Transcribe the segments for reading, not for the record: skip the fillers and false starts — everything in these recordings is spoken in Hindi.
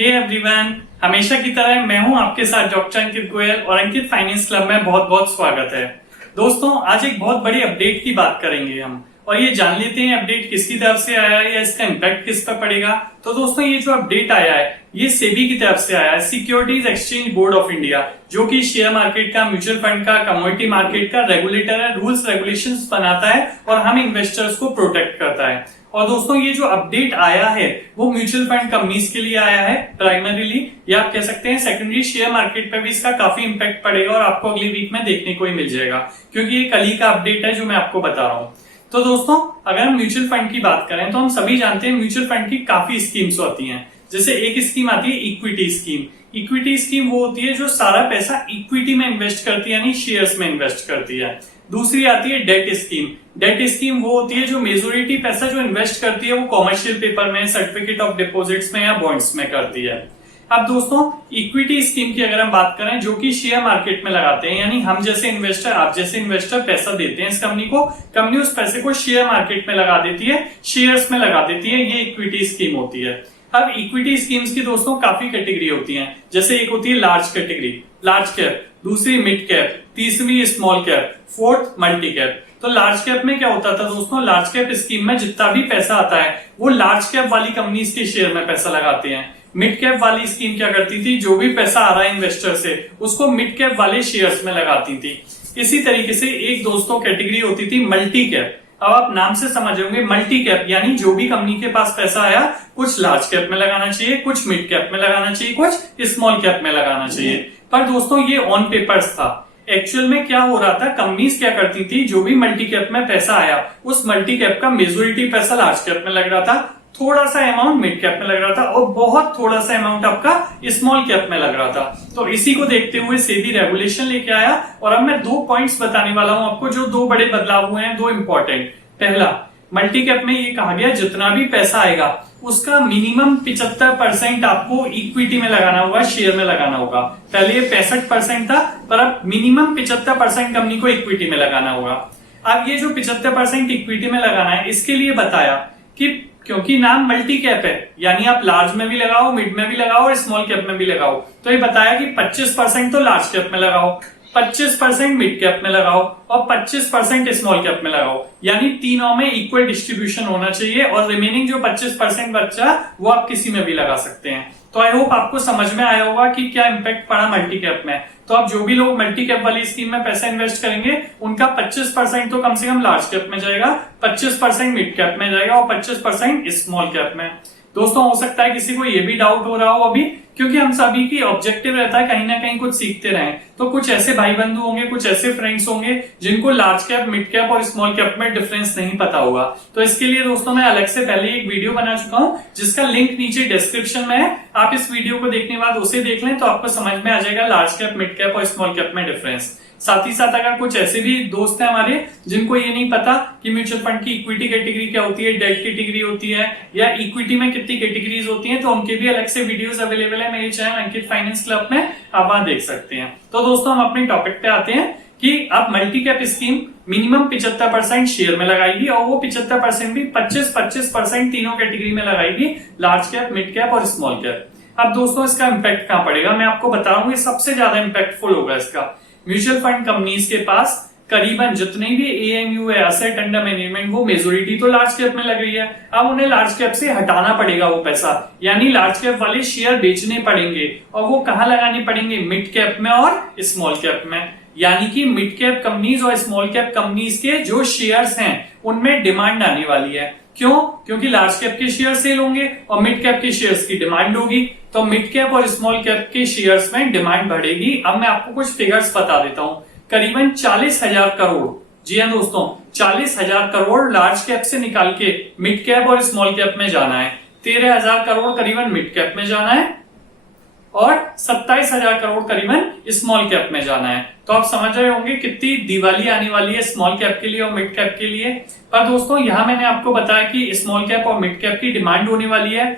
हे एवरीवन, हमेशा की तरह मैं हूं आपके साथ डॉक्टर अंकित गोयल और अंकित फाइनेंस क्लब में बहुत बहुत स्वागत है। दोस्तों, आज एक बहुत बड़ी अपडेट की बात करेंगे हम और ये जान लेते हैं अपडेट किसकी तरफ से आया है या इसका इम्पैक्ट किस पर पड़ेगा। तो दोस्तों, ये जो अपडेट आया है ये सेबी की तरफ से आया है, securities exchange board of India, जो कि शेयर मार्केट का, म्यूचुअल फंड का, कमोडिटी मार्केट का रेगुलेटर है, रूल्स रेगुलेशंस बनाता है और हम इन्वेस्टर्स को प्रोटेक्ट करता है। और दोस्तों, ये जो अपडेट आया है वो म्यूचुअल फंड कंपनीज के लिए आया है प्राइमरीली, या आप कह सकते हैं सेकेंडरी शेयर मार्केट पे भी इसका काफी इंपैक्ट पड़ेगा और आपको अगली वीक में देखने को ही मिल जाएगा, क्योंकि ये कल ही का अपडेट है जो मैं आपको बता रहा हूँ। तो दोस्तों, अगर हम म्यूचुअल फंड की बात करें तो हम सभी जानते हैं म्यूचुअल फंड की काफी स्कीम्स होती हैं। जैसे एक स्कीम आती है इक्विटी स्कीम। इक्विटी स्कीम वो होती है जो सारा पैसा इक्विटी में इन्वेस्ट करती है, यानी शेयर्स में इन्वेस्ट करती है। दूसरी आती है डेट स्कीम। डेट स्कीम वो होती है जो मेजोरिटी पैसा जो इन्वेस्ट करती है वो कॉमर्शियल पेपर में, सर्टिफिकेट ऑफ डिपॉजिट्स में या बॉन्ड्स में करती है। अब दोस्तों, इक्विटी स्कीम की अगर हम बात करें जो कि शेयर मार्केट में लगाते हैं, यानी हम जैसे इन्वेस्टर, आप जैसे इन्वेस्टर पैसा देते हैं इस कंपनी को, कंपनी उस पैसे को शेयर मार्केट में लगा देती है, शेयर्स में लगा देती है, ये इक्विटी स्कीम होती है। अब इक्विटी स्कीम्स की दोस्तों काफी कैटेगरी होती हैं। जैसे एक होती है लार्ज कैटेगरी, लार्ज कैप, दूसरी मिड कैप, तीसरी small cap, fourth multi cap. तो लार्ज कैप में क्या होता था दोस्तों, लार्ज कैप स्कीम में जितना भी पैसा आता है वो लार्ज कैप वाली कंपनीज के शेयर में पैसा लगाते हैं। मिड कैप वाली स्कीम क्या करती थी, जो भी पैसा आ रहा है इन्वेस्टर से उसको मिड कैप वाले शेयर्स में लगाती थी। इसी तरीके से एक दोस्तों कैटेगरी होती थी मल्टी कैप। अब आप नाम से समझ होंगे, मल्टी कैप यानी जो भी कंपनी के पास पैसा आया कुछ लार्ज कैप में लगाना चाहिए, कुछ मिड कैप में लगाना चाहिए, कुछ स्मॉल कैप में लगाना चाहिए। पर दोस्तों, ये ऑन पेपर्स था। एक्चुअल में क्या हो रहा था, कंपनीज क्या करती थी, जो भी मल्टी कैप में पैसा आया उस मल्टी कैप का मेजोरिटी पैसा लार्ज कैप में लग रहा था, थोड़ा सा अमाउंट मिड कैप में लग रहा था और बहुत थोड़ा सा अमाउंट आपका स्मॉल कैप में लग रहा था। तो इसी को देखते हुए सेबी रेगुलेशन लेके आया और अब मैं 2 पॉइंट्स बताने वाला हूं आपको जो 2 बड़े बदलाव हुए हैं, 2 इंपॉर्टेंट। पहला, मल्टी कैप में ये कहा गया जितना भी पैसा आएगा उसका मिनिमम 75% आपको इक्विटी में लगाना होगा, शेयर में लगाना होगा। पहले ये 65% था, पर अब मिनिमम 75% कंपनी को इक्विटी में लगाना होगा। अब ये जो 75% इक्विटी में लगाना है, इसके लिए बताया कि क्योंकि नाम मल्टी कैप है, यानी आप लार्ज में भी लगाओ, मिड में भी लगाओ और स्मॉल कैप में भी लगाओ, तो ये बताया कि 25% तो लार्ज कैप में लगाओ, 25% मिड कैप में लगाओ और 25% स्मॉल कैप में लगाओ, यानी तीनों में इक्वल डिस्ट्रीब्यूशन होना चाहिए और रिमेनिंग जो 25% बचा वो आप किसी में भी लगा सकते हैं। तो आई होप आपको समझ में आया होगा कि क्या इंपैक्ट पड़ा मल्टी कैप में। तो अब जो भी लोग मल्टी कैप वाली स्कीम में पैसा इन्वेस्ट करेंगे उनका 25% तो कम से कम लार्ज कैप में जाएगा, 25% मिड कैप में जाएगा और 25% स्मॉल कैप में। दोस्तों, हो सकता है किसी को ये भी डाउट हो रहा हो अभी, क्योंकि हम सभी की ऑब्जेक्टिव रहता है कहीं ना कहीं कुछ सीखते रहें। तो कुछ ऐसे भाई बंधु होंगे, कुछ ऐसे फ्रेंड्स होंगे जिनको लार्ज कैप, मिड कैप और स्मॉल कैप में डिफरेंस नहीं पता होगा। तो इसके लिए दोस्तों मैं अलग से पहले एक वीडियो बना चुका हूं जिसका लिंक नीचे डिस्क्रिप्शन में है। आप इस वीडियो को देखने के बाद उसे देख लें तो आपको समझ में आ जाएगा लार्ज कैप, मिड कैप और स्मॉल कैप में डिफरेंस। साथ ही साथ अगर कुछ ऐसे भी दोस्त हैं हमारे जिनको ये नहीं पता कि म्यूचुअल फंड की इक्विटी कैटेगरी क्या होती है, डेट कैटेगरी होती है या इक्विटी में कितनी कैटेगरीज होती हैं, तो उनके भी अलग से वीडियोस अवेलेबल है मेरे चैनल अंकित फाइनेंस क्लब में, आप वहां देख सकते हैं। तो दोस्तों, हम अपने टॉपिक पे आते हैं कि अब multi cap scheme minimum 75% share में लगाएगी और वो 75% भी 25% तीनों कैटेगरी में लगाएगी, लार्ज कैप, मिड कैप और स्मॉल कैप। अब दोस्तों, इसका इंपैक्ट कहां पड़ेगा मैं आपको बता रहा हूँ, सबसे ज्यादा इंपैक्टफुल होगा इसका। म्यूचुअल फंड कंपनीज के पास करीबन जितने भी एएमयू है, असेट अंडर मैनेजमेंट, वो मेजोरिटी तो लार्ज कैप में लग रही है। अब उन्हें लार्ज कैप से हटाना पड़ेगा वो पैसा, यानी लार्ज कैप वाले शेयर बेचने पड़ेंगे और वो कहां लगाने पड़ेंगे, मिड कैप में और स्मॉल कैप में। यानी कि मिड कैप कंपनीज और स्मॉल कैप कंपनीज के जो शेयर्स हैं उनमें डिमांड आने वाली है। क्यों? क्योंकि लार्ज कैप के शेयर सेल होंगे और मिड कैप के शेयर्स की डिमांड होगी, तो मिड कैप और स्मॉल कैप के शेयर्स में डिमांड बढ़ेगी। अब मैं आपको कुछ फिगर्स बता देता हूं। करीबन 40,000 करोड़, जी हाँ दोस्तों, 40,000 करोड़ लार्ज कैप से निकाल के मिड कैप और स्मॉल कैप में जाना है, 13,000 करोड़ करीबन मिड कैप में जाना है और 27,000 करोड़ करीबन स्मॉल कैप में जाना है। तो आप समझ रहे होंगे कितनी दिवाली आने वाली है स्मॉल कैप के लिए और मिड कैप के लिए। पर दोस्तों, यहां मैंने आपको बताया कि स्मॉल कैप और मिड कैप की डिमांड होने वाली है,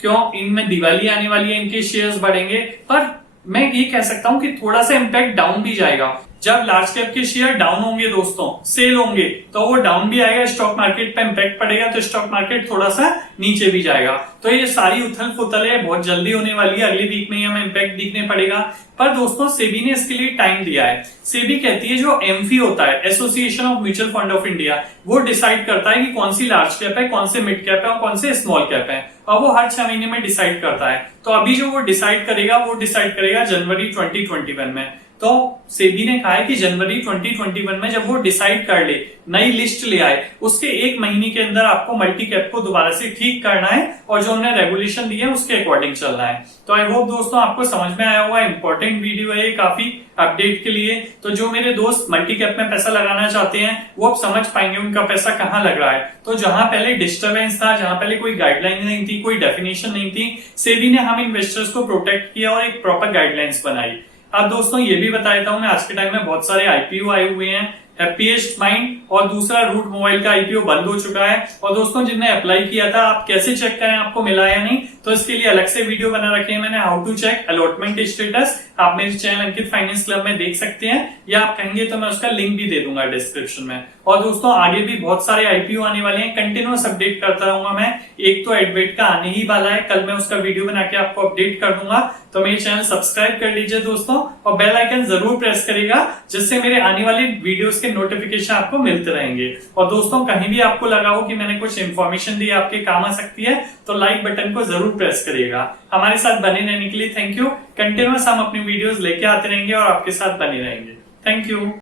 क्यों, इनमें दिवाली आने वाली है, इनके शेयर्स बढ़ेंगे। पर मैं ये कह सकता हूं कि थोड़ा सा इंपैक्ट डाउन भी जाएगा। जब लार्ज कैप के शेयर डाउन होंगे दोस्तों, सेल होंगे, तो वो डाउन भी आएगा, स्टॉक मार्केट पे इम्पैक्ट पड़ेगा, तो स्टॉक मार्केट थोड़ा सा नीचे भी जाएगा। तो ये सारी उथल पुथल है, बहुत जल्दी होने वाली है, अगली वीक में ही हमें इम्पैक्ट दिखने पड़ेगा। पर दोस्तों सेबी ने इसके लिए टाइम दिया है। सेबी कहती है जो एमफी होता है, association of mutual fund of India, वो डिसाइड करता है कि कौन सी लार्ज कैप है, कौन से मिड कैप है और कौन से स्मॉल कैप है, और वो हर 6 महीने में डिसाइड करता है। तो अभी जो वो डिसाइड करेगा जनवरी 2021 में। तो सेबी ने कहा है कि जनवरी 2021 में जब वो डिसाइड कर ले, नई लिस्ट ले आए, उसके 1 महीने के अंदर आपको मल्टी कैप को दोबारा से ठीक करना है और जो हमने रेगुलेशन दी है उसके अकॉर्डिंग चलना है। तो आई होप दोस्तों आपको समझ में आया होगा, इंपॉर्टेंट वीडियो है ये काफी अपडेट के लिए। तो जो मेरे दोस्त मल्टी कैप में पैसा लगाना चाहते हैं वो अब समझ पाएंगे उनका पैसा कहाँ लग रहा है। तो जहां पहले डिस्टर्बेंस था, जहां पहले कोई गाइडलाइन नहीं थी, कोई डेफिनेशन नहीं थी, सेबी ने हम इन्वेस्टर्स को प्रोटेक्ट किया और एक प्रॉपर गाइडलाइंस बनाई। अब दोस्तों ये भी बता देता हूं मैं, आज के टाइम में बहुत सारे आईपीओ आए हुए हैं, हैप्पीएस्ट माइंड और दूसरा रूट मोबाइल का आईपीओ बंद हो चुका है। और दोस्तों जिनने अप्लाई किया था, आप कैसे चेक करें आपको मिला या नहीं, तो इसके लिए अलग से वीडियो बना रखे हैं मैंने, how to check allotment status. आप मेरे चैनल अंकित फाइनेंस क्लब में देख सकते हैं, या आप कहेंगे तो मैं उसका लिंक भी दे दूंगा डिस्क्रिप्शन में। और दोस्तों आगे भी बहुत सारे आईपीओ आने वाले हैं, कंटिन्यूअस अपडेट करता रहूंगा मैं। एक तो एडवेट का आने ही वाला है, कल मैं उसका वीडियो बना के आपको अपडेट कर दूंगा। तो मेरे चैनल सब्सक्राइब कर लीजिए दोस्तों, और बेल आइकन जरूर प्रेस करेगा, जिससे मेरे आने वाले वीडियोस के नोटिफिकेशन आपको मिलते रहेंगे। और दोस्तों कहीं भी आपको लगा हो कि मैंने कुछ इन्फॉर्मेशन दी आपके काम आ सकती है, तो लाइक बटन को जरूर प्रेस करिएगा। हमारे साथ बने रहने के लिए थैंक यू। कंटिन्यूअस हम अपनी वीडियोस लेके आते रहेंगे और आपके साथ बने रहेंगे। Thank you.